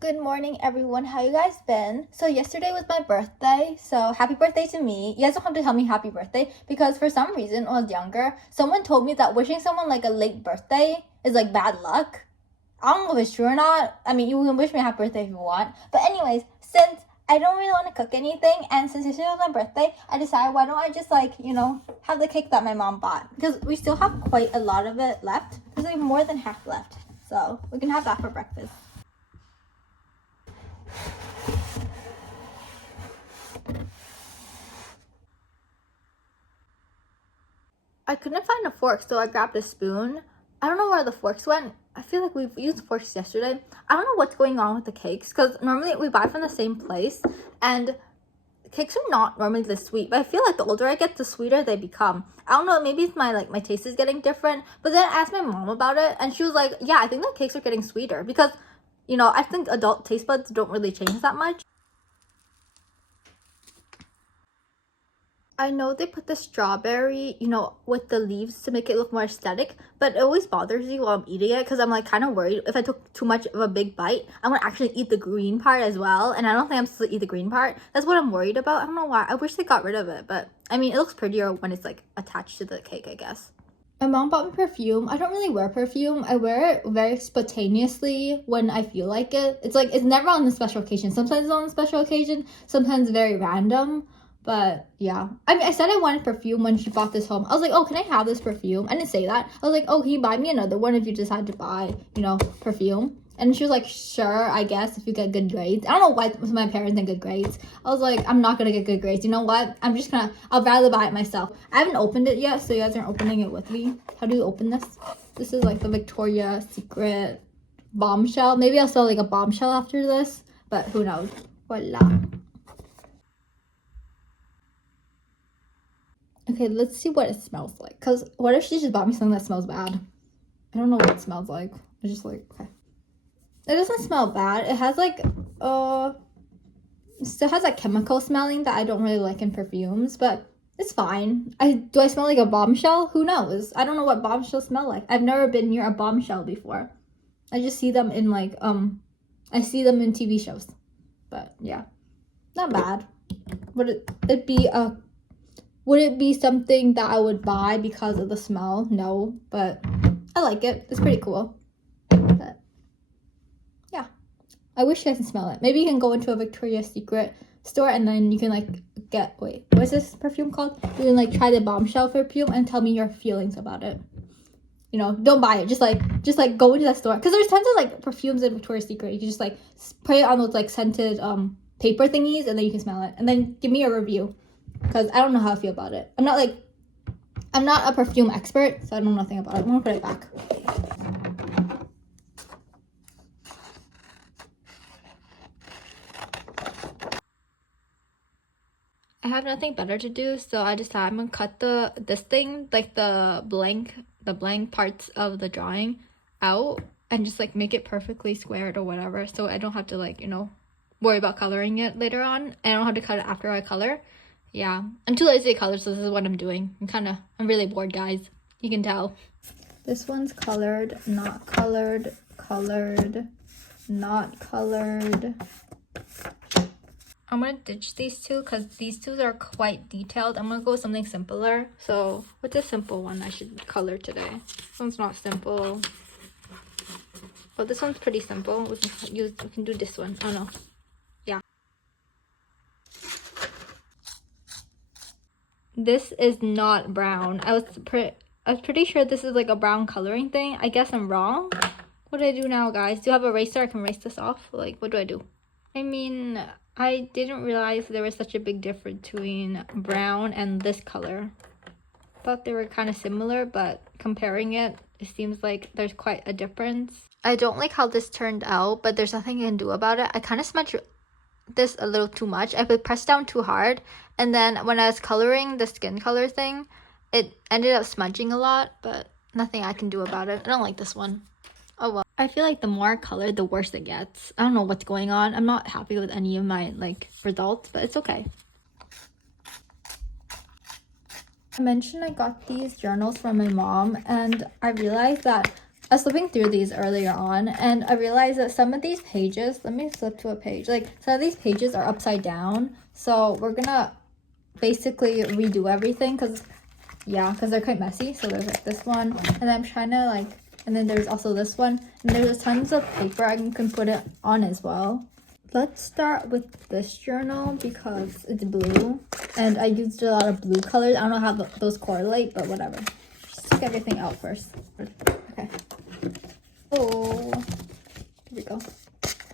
Good morning, everyone. How you guys been? So yesterday was my birthday, so happy birthday to me. You guys don't have to tell me happy birthday because for some reason when I was younger, someone told me that wishing someone like a late birthday is like bad luck. I don't know if it's true or not. I mean, you can wish me a happy birthday if you want. But anyways, since I don't really want to cook anything, and since yesterday was my birthday, I decided why don't I just have the cake that my mom bought. Because we still have quite a lot of it left. There's like more than half left. So we can have that for breakfast. I couldn't find a fork, so I grabbed a spoon. I don't know where the forks went. I feel like we've used forks yesterday. I don't know what's going on with the cakes because normally we buy from the same place and cakes are not normally this sweet, but I feel like the older I get, the sweeter they become. I don't know, maybe it's my taste is getting different. But then I asked my mom about it and she was like, yeah, I think the cakes are getting sweeter because, I think adult taste buds don't really change that much. I know they put the strawberry, with the leaves to make it look more aesthetic, but it always bothers me while I'm eating it because I'm like kind of worried if I took too much of a big bite, I'm gonna actually eat the green part as well, and I don't think I'm supposed to eat the green part. That's what I'm worried about. I don't know why. I wish they got rid of it, but I mean, it looks prettier when it's like attached to the cake, I guess. My mom bought me perfume. I don't really wear perfume. I wear it very spontaneously when I feel like it. It's like, it's never on a special occasion. Sometimes it's on a special occasion, sometimes very random. But yeah, I mean, I said I wanted perfume when she brought this home. I was like, oh, can I have this perfume? I didn't say that. I was like, oh, can you buy me another one if you decide to buy, perfume? And she was like, sure, I guess, if you get good grades. I don't know why my parents get good grades. I was like, I'm not gonna get good grades. You know what? I'll rather buy it myself. I haven't opened it yet, so you guys aren't opening it with me. How do you open this? This is like the Victoria's Secret bombshell. Maybe I'll sell like a bombshell after this, but who knows? Voila. Okay, let's see what it smells like. Because what if she just bought me something that smells bad? I don't know what it smells like. It's just like, okay. It doesn't smell bad. It has like, it still has that chemical smelling that I don't really like in perfumes, but it's fine. Do I smell like a bombshell? Who knows? I don't know what bombshells smell like. I've never been near a bombshell before. I just see them in I see them in TV shows. But yeah, not bad. Would it be something that I would buy because of the smell? No, but I like it. It's pretty cool. But yeah, I wish you guys can smell it. Maybe you can go into a Victoria's Secret store and then you can what's this perfume called? You can try the bombshell perfume and tell me your feelings about it. Don't buy it. Just go into that store because there's tons of perfumes in Victoria's Secret. You can just spray it on those scented paper thingies and then you can smell it and then give me a review. Because I don't know how I feel about it. I'm not a perfume expert, so I know nothing about it. I'm gonna put it back. I have nothing better to do, so I decided I'm gonna cut this thing, the blank parts of the drawing out and just make it perfectly squared or whatever, so I don't have to worry about coloring it later on. I don't have to cut it after I color. Yeah, I'm too lazy to color, so this is what I'm doing. I'm really bored, guys. You can tell. This one's colored, not colored, colored, not colored. I'm gonna ditch these two because these two are quite detailed. I'm gonna go with something simpler. So, what's a simple one I should color today? This one's not simple. Oh, this one's pretty simple. We can do this one. Oh no. This is not brown. I was pretty sure this is a brown coloring thing. I guess I'm wrong. What do I do now, guys? Do you have a eraser? I can erase this off. What do I do? I mean, I didn't realize there was such a big difference between brown and this color. Thought they were kind of similar, but comparing it seems like there's quite a difference. I don't like how this turned out, but there's nothing I can do about it. I kind of smudged this a little too much. I pressed down too hard, and then when I was coloring the skin color thing, it ended up smudging a lot, but nothing I can do about it. I don't like this one. Oh well. I feel like the more colored, the worse it gets. I don't know what's going on. I'm not happy with any of my results, but it's okay. I mentioned I got these journals from my mom, and I realized that I was flipping through these earlier on, and I realized that some of these pages, let me flip to a page, like some of these pages are upside down, so we're gonna basically redo everything because they're quite messy. So there's like this one, and I'm trying to like, and then there's also this one, and there's tons of paper I can put it on as well. Let's start with this journal because it's blue, and I used a lot of blue colors. I don't know how those correlate, but whatever. Just take everything out first. Okay. Oh, here we go.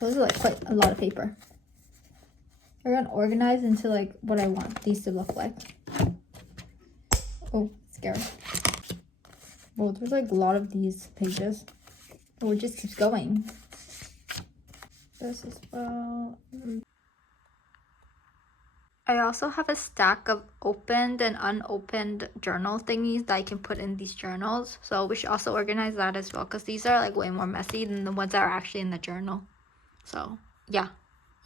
Those are like quite a lot of paper. We're gonna organize into like what I want these to look like. Oh, scary. Well, there's like a lot of these pages. Oh, it just keeps going. This as well. I also have a stack of opened and unopened journal thingies that I can put in these journals. So we should also organize that as well because these are like way more messy than the ones that are actually in the journal. So yeah,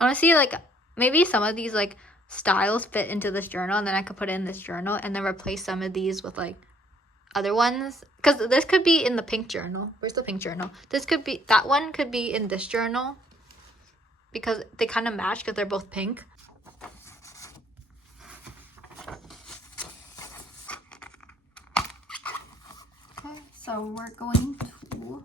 honestly, like maybe some of these like styles fit into this journal and then I could put it in this journal and then replace some of these with like other ones. Because this could be in the pink journal. Where's the pink journal? This could be, that one could be in this journal because they kind of match because they're both pink. So we're going to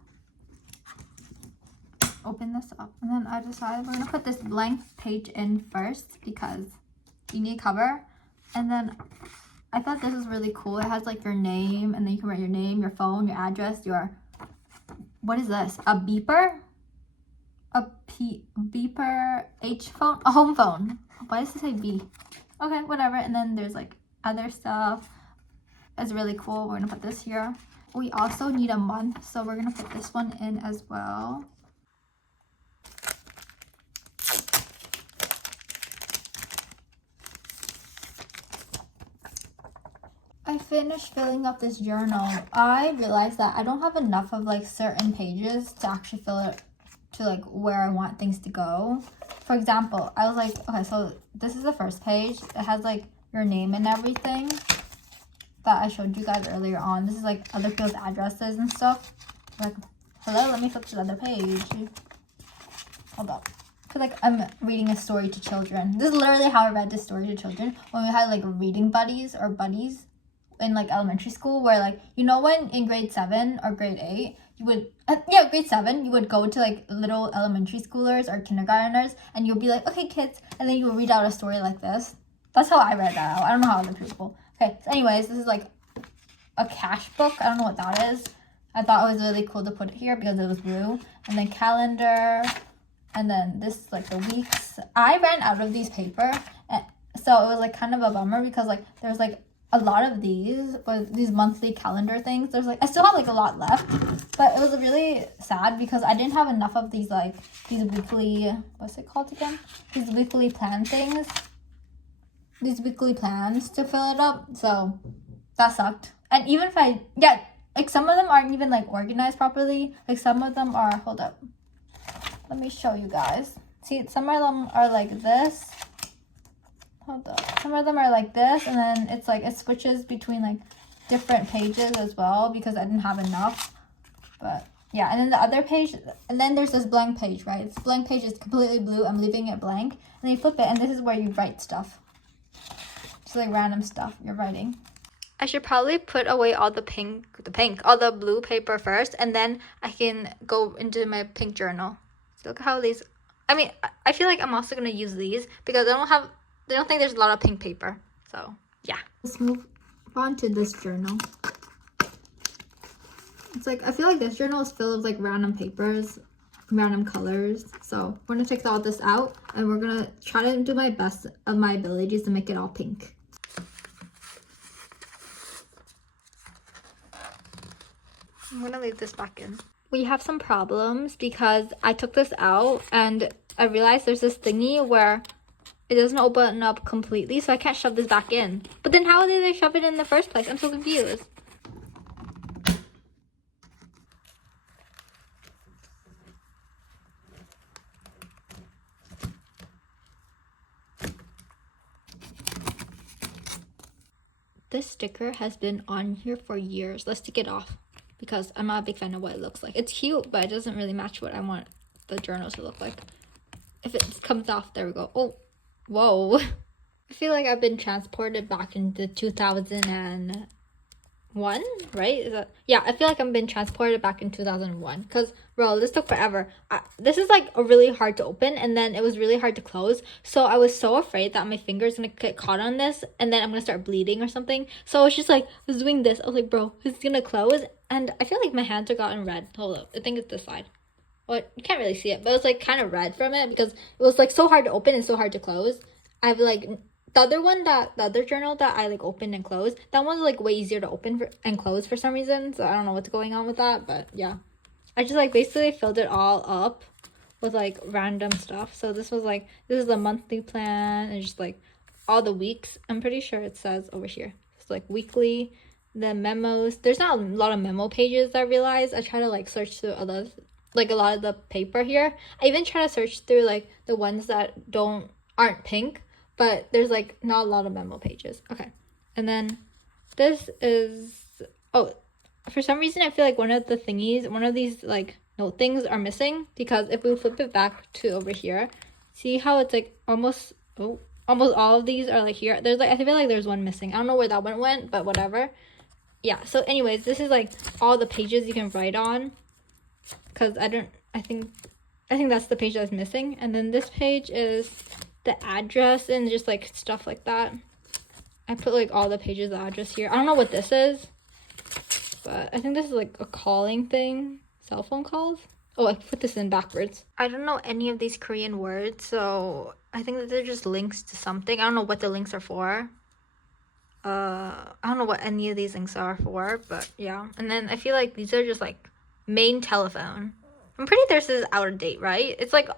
open this up, and then I decided we're gonna put this blank page in first because you need cover. And then I thought this was really cool. It has like your name, and then you can write your name, your phone, your address, your, what is this? A beeper? Beeper H phone? A home phone. Why does it say B? Okay, whatever. And then there's like other stuff. It's really cool. We're gonna put this here. We also need a month, so we're gonna put this one in as well. I finished filling up this journal. I realized that I don't have enough of like certain pages to actually fill it to like where I want things to go. For example, I was like, okay, so this is the first page. It has like your name and everything that I showed you guys earlier on. This is like other people's addresses and stuff. Like, hello, let me flip to the other page. Hold up. I feel like I'm reading a story to children. This is literally how I read this story to children when we had like reading buddies or buddies in like elementary school, where like, you know, when in grade 7 or grade 8 you would grade 7 you would go to like little elementary schoolers or kindergartners and you'll be like, okay kids, and then you would read out a story like this. That's how I read that out. I don't know how other people. Okay, so anyways, this is like a cash book. I don't know what that is. I thought it was really cool to put it here because it was blue. And then calendar, and then this like the weeks. I ran out of these paper, so it was like kind of a bummer because like there's like a lot of these, but these monthly calendar things. There's like, I still have like a lot left, but it was really sad because I didn't have enough of these like these weekly, what's it called again? These weekly plan things. These weekly plans to fill it up, so that sucked. And even if like some of them aren't even like organized properly. Like some of them are, hold up, let me show you guys. See, some of them are like this. Hold up, some of them are like this, and then it's like it switches between like different pages as well because I didn't have enough. But yeah, and then the other page, and then there's this blank page, right? This blank page is completely blue. I'm leaving it blank, and then you flip it, and this is where you write stuff. Like random stuff you're writing. I should probably put away all all the blue paper first, and then I can go into my pink journal. So look how these, I mean, I feel like I'm also gonna use these because I don't think there's a lot of pink paper. So yeah. Let's move on to this journal. It's like, I feel like this journal is filled with like random papers, random colors. So we're gonna take all this out and we're gonna try to do my best of my abilities to make it all pink. I'm gonna leave this back in. We have some problems because I took this out and I realized there's this thingy where it doesn't open up completely, so I can't shove this back in. But then how did they shove it in the first place? I'm so confused. This sticker has been on here for years. Let's take it off. because I'm not a big fan of what it looks like. It's cute, but it doesn't really match what I want the journal to look like. If it comes off, there we go. Oh, whoa. I feel like I've been transported back into 2001, right? Is that, yeah, I feel like I've been transported back in 2001 because, bro, this took forever. This is like really hard to open, and then it was really hard to close. So I was so afraid that my finger's gonna get caught on this and then I'm gonna start bleeding or something. So I was just like, I was doing this. I was like, bro, it's gonna close. And I feel like my hands are gotten red. Hold up, I think it's this side. Well, you can't really see it, but it was like kind of red from it because it was like so hard to open and so hard to close. I have like the other journal that I like opened and closed, that one's like way easier to open and close for some reason. So I don't know what's going on with that, but yeah. I just like basically filled it all up with like random stuff. So this is the monthly plan and just like all the weeks. I'm pretty sure it says over here. It's like weekly, the memos. There's not a lot of memo pages, I realize. I try to like search through others, like a lot of the paper here. I even try to search through like the ones that aren't pink, but there's like not a lot of memo pages. Okay, and then this is, oh, for some reason I feel like one of these like note things are missing, because if we flip it back to over here, see how it's like almost all of these are like here. There's like, I feel like there's one missing. I don't know where that one went, but whatever. Yeah, so anyways, this is like all the pages you can write on, because I think that's the page that's missing. And then this page is the address and just like stuff like that. I put like all the pages of the address here. I don't know what this is, but I think this is like a calling thing, cell phone calls. Oh, I put this in backwards. I don't know any of these Korean words, so I think that they're just links to something. I don't know what the links are for. I don't know what any of these links are for, but yeah. And then I feel like these are just like main telephone. I'm pretty sure this is out of date, right? It's like,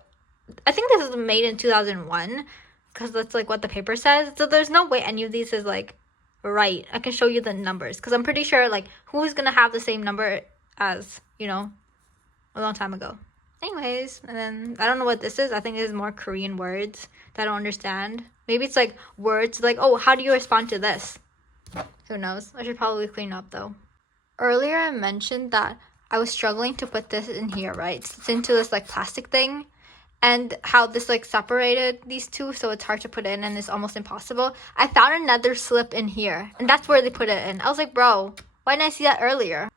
I think this is made in 2001, because that's like what the paper says. So there's no way any of these is like right. I can show you the numbers, because I'm pretty sure like who's gonna have the same number as, you know, a long time ago. Anyways, and then I don't know what this is. I think this is more Korean words that I don't understand. Maybe it's like words like, oh, how do you respond to this? Who knows? I should probably clean up though. Earlier I mentioned that I was struggling to put this in here, right? It's into this like plastic thing, and how this like separated these two, so it's hard to put in and it's almost impossible. I found another slip in here, and that's where they put it in. I was like, bro, why didn't I see that earlier?